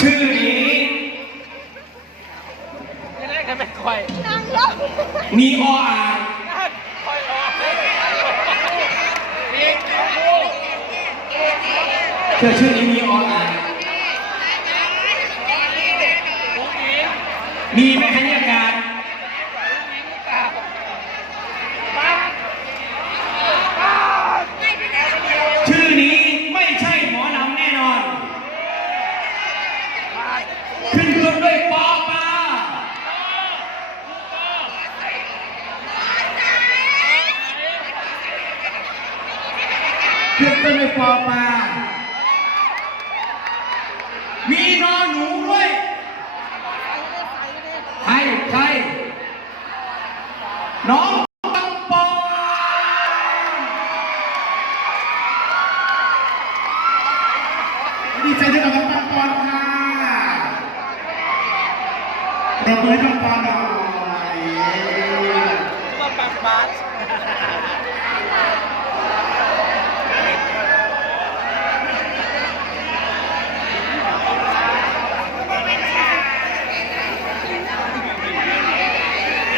ชื่อนี้เล่นกันไม่ค่อยนั่งลงมีออ่างเธอชื่อนี้มีออ่างผู้หญิงมีไหมคะเนี่ยการ ชื่อนี้ไม่ใช่หมอลำแน่นอน ขึ้นต้น ด้วยปอปลาขึ้นต้นด้วยปอปลามีนอนหนูด้วยใครใครน้องปอน ดีใจด้วยกับน้องปังปอนค่ะ เดี๋ยวเปิดปังปอนหน่อยมาปักบาส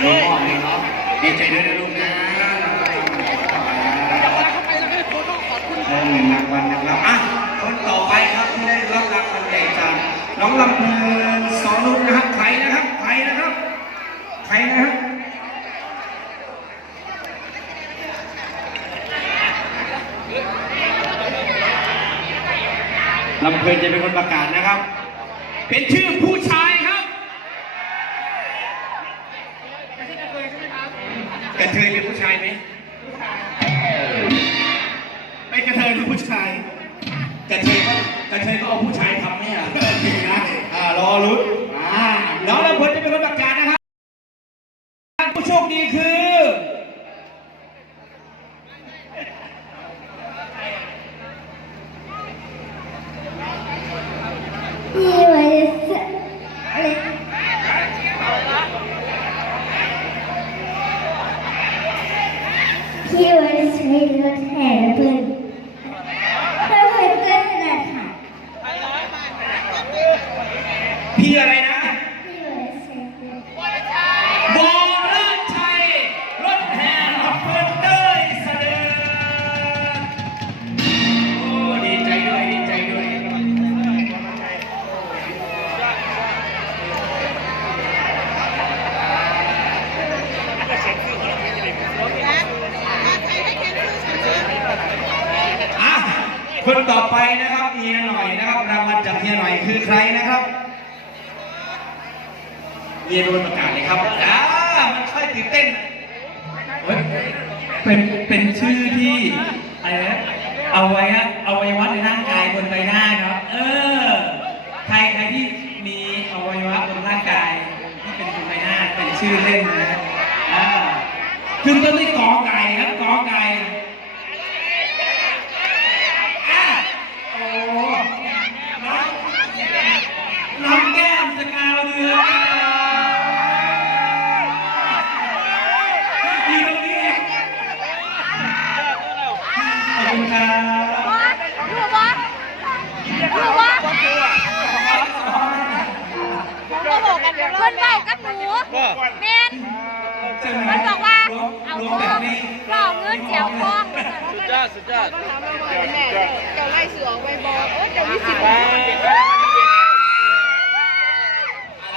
น้องอ่อนเลยเนาะดีใจด้วยนะลูกนะได้เงินรางวัลนะครับอะคนต่อไปครับที่ได้รับรางวัลใหญ่จากน้องลำเพลิน รนะครับลำเพลินจะเป็นคนประกาศนะครับ เป็นชื่อผู้ชายครับกระเทยเป็นผู้ชายไหมไม่กระเทยคือผู้ชายกระเทยก็กระเทยก็เอาผู้ชาย พี่ไว้พี่ไว้ใช้รถแห่เพื่อนเพื่อนเพื่อนเพื่อนขนาดค่ะ พี่อะไร คนต่อไปนะครับเฮียหน่อยนะครับรางวัลจากเฮียหน่อยคือใครนะครับเฮียโดนประกาศเลยครับอ่ามันค่อยตื่นเต้นเฮ้ยเป็นเป็นชื่อที่อะไรนะเอาไว้อะเอาไว้วัดในร่างกายบนใบหน้าครับเออใครใครที่มีอวัยวะบนร่างกายที่เป็นบนใบหน้าเป็นชื่อเล่นนะอ่าขึ้นต้นด้วยกอไก่ครับกอไก่ อะโอ้น้องน้องแก้มสกาวเดือนดีตรงนี้เองขอบคุณครับ รู้ปะรู้ปะก็บอกกัน เพื่อนเบากับหนูเมนใช่ไหมมันบอกว่าเอาทองนี้ก็เอเงินเจียวทองสุดยอดสุดยอดเจ้าไล่เสือออกไปบอกเออเจ้าวิสิต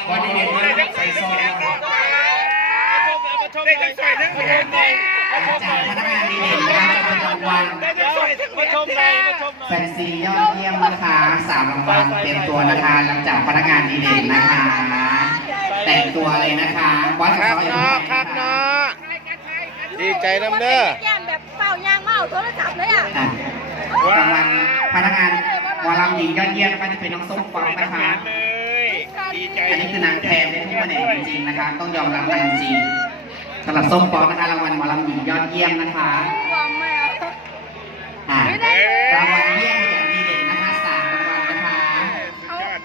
วันนี้เด็กเลยใส่ซองนะครับได้ทั้งสวยทั้งแขนดีจาพนักงานดีเด่น นะคะประจำวันได้ทั้งสวยทั้งมาชมในมาชมหน่อยแฟนซียอดเยี่ยมนะคะสามรางวัลเตรียมตัวนะคะหลังจากพนักงานดีเด่นนะคะ แต่งตัวเลยนะคะวัดคักับกเขาอยู่เนาะไหนคักนะคะเนาะดีใจน้ำเด้อแก้มแบบเป่ายางเมาโทรศัพท์เลยอะอะรางวัลพนักงานวอลำหญิงยอดเยี่ยมนะคะจะเป็นน้องส้มฟองนะคะ เลยดีใจอันนี้คือนางแทนในทุกแผนกจริงๆนะคะ ต้องยอมรับนางจริงสำหรับส้มฟองนะคะรางวัลวอลำหญิงยอดเยี่ยมนะคะความแม่ อะรางวัลเยี่ยมอย่างดีเด่นนะคะสามรางวัลนะคะ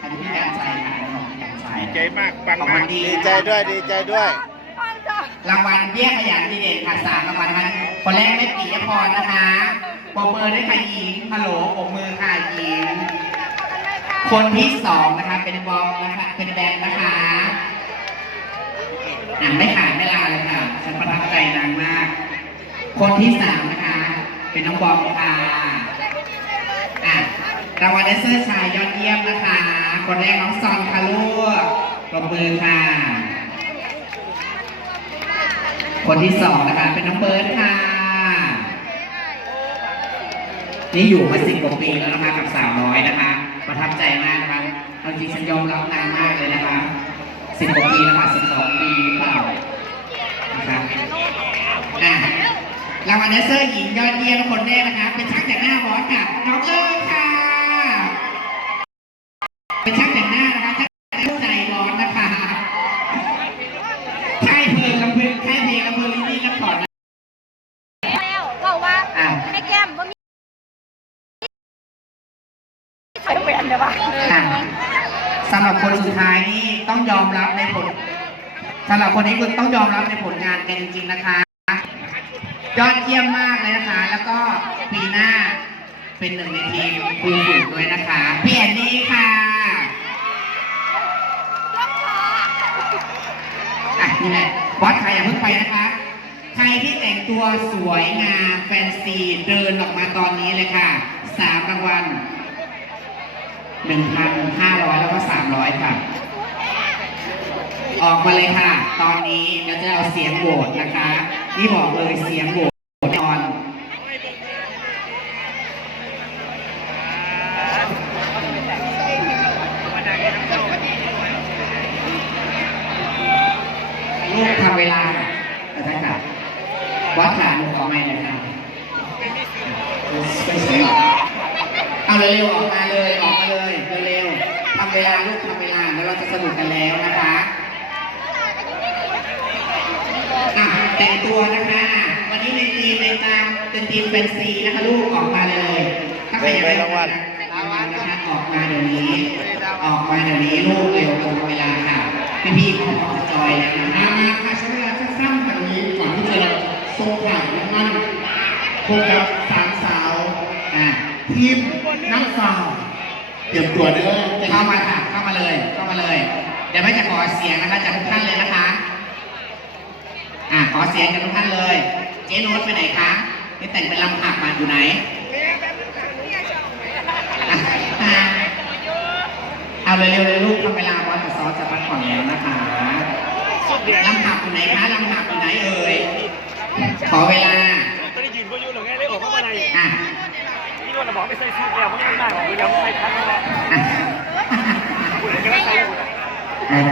อันนี้พี่แดนชัยค่ะอันนี้ของพี่แดนชัยดีใจมากปังขอบมาคุกณดีดีใจด้วยดีใจด้วย รางวัลเบี้ยขยันดีเด่นค่ะสามรางวัลนะคะคนแรกแม่ปียพรนะคะปรบมือด้วยค่ะหญิงฮัลโหลปรบมือค่ะหญิงกันเลยค่ะคนที่สองนะคะเป็นบอมนะคะเป็นแบมนะคะอ่านไม่ขาดไม่ลาเลยค่ะฉันประทับใจนางมาก คนที่สามนะคะ เป็นน้องบอมค่ะอะรางวัลแดนเซอร์ชายยอดเยี่ยมนะคะ คนแรกน้องซอนค่ะลูกปรบมือค่ะ คนที่สองนะคะ เป็นน้องเบิร์ดค่ะ นี่อยู่มาสิบกว่าปีแล้วนะคะกับสาวน้อยนะคะ ประทับใจมากนะคะเอาจริงฉันยอมรับนางมากเลยนะคะสิบกว่าปีแล้วค่ะสิบสองปีเปล่านะคะอะ รางวัลแดนเซอร์หญิงยอดเยี่ยมคนแรกนะคะ เป็นช่างแต่งหน้าบอสค่ะ น้องเอิญค่ะ เป็นช่างแต่งหน้านะคะช่างแต่งหน้าใจร้อนนะคะใช่เพลิงลำพึงใช่เพลงลำพึงลิลลี่นครนะแล้วเราว่าอะไอ้แก้มว่ามีใครเป็นเดี๋ยววะอะสำหรับคนสุดท้ายนี่ต้องยอมรับในผลสำหรับคนนี้คือต้องยอมรับในผลงานกันจริงๆนะคะ ยอดเยี่ยมมากเลยนะคะ แล้วก็ปีหน้าเป็นหนึ่งในทีมครูฝึกด้วยนะคะพี่แอนนี่ค่ะอะนี่แหละบอสใครอย่าเพิ่งไปนะคะ ใครที่แต่งตัวสวยงามแฟนซีเดินออกมาตอนนี้เลยค่ะสามรางวัลหนึ่งพันห้าร้อยแล้วก็สามร้อยค่ะ ออกมาเลยค่ะ ตอนนี้เราจะเอาเสียงโหวตนะคะ นี่บอกเลยเสียงโหวตแน่นอนลูกทำเวลาอาจารย์ค่ะวัดฐานขอไม่เลยค่ะเอาเร็วออกมาเลยออกมาเลยเร็วทำเวลาลูกทำเวลาแล้วเราจะสนุกกันแล้วนะคะอะ แต่งตัวนะคะ วันนี้ในทีมในตามเป็นทีมแฟนซีนะคะลูกออกมาเลยถ้าใครอยากได้รางวัลรางวัลนะคะออกมาเดี๋ยวนี้ ออกมาเดี๋ยวนี้ลูกเร็วตรงเวลาค่ะ พี่ๆเขาพร้อมจะจอยแล้วนะคะมาค่ะใช้เวลาสั้นๆแบบนี้ก่อนที่จะส่งถ่ายนั่นพบกับสามสาวอะทีมนักสาวเตรียมตัวเด้อเข้ามาค่ะเข้ามาเลยเข้ามาเลย เดี๋ยวแม่จะขอเสียงนะคะจากทุกท่านเลยนะคะอะ ขอเสียงจากทุกท่านเลย เจ๊โน้ตไปไหนคะนี่แต่งเป็นลำผักมาอยู่ไหนเอาเร็วๆเลยลูกทำเวลาบอสกับซอสจะพักผ่อนแล้วนะคะลำผักอยู่ไหนคะลำผักอยู่ไหนเอ่ยขอเวลาตอนนี้ยืนก็อยู่หรอไงเลยออกเข้ามาในอะที่โดนบอกไม่ใส่ชุดแล้วเพราะไม่ได้บอกเลยยังไม่ใส่ทันเลยอะ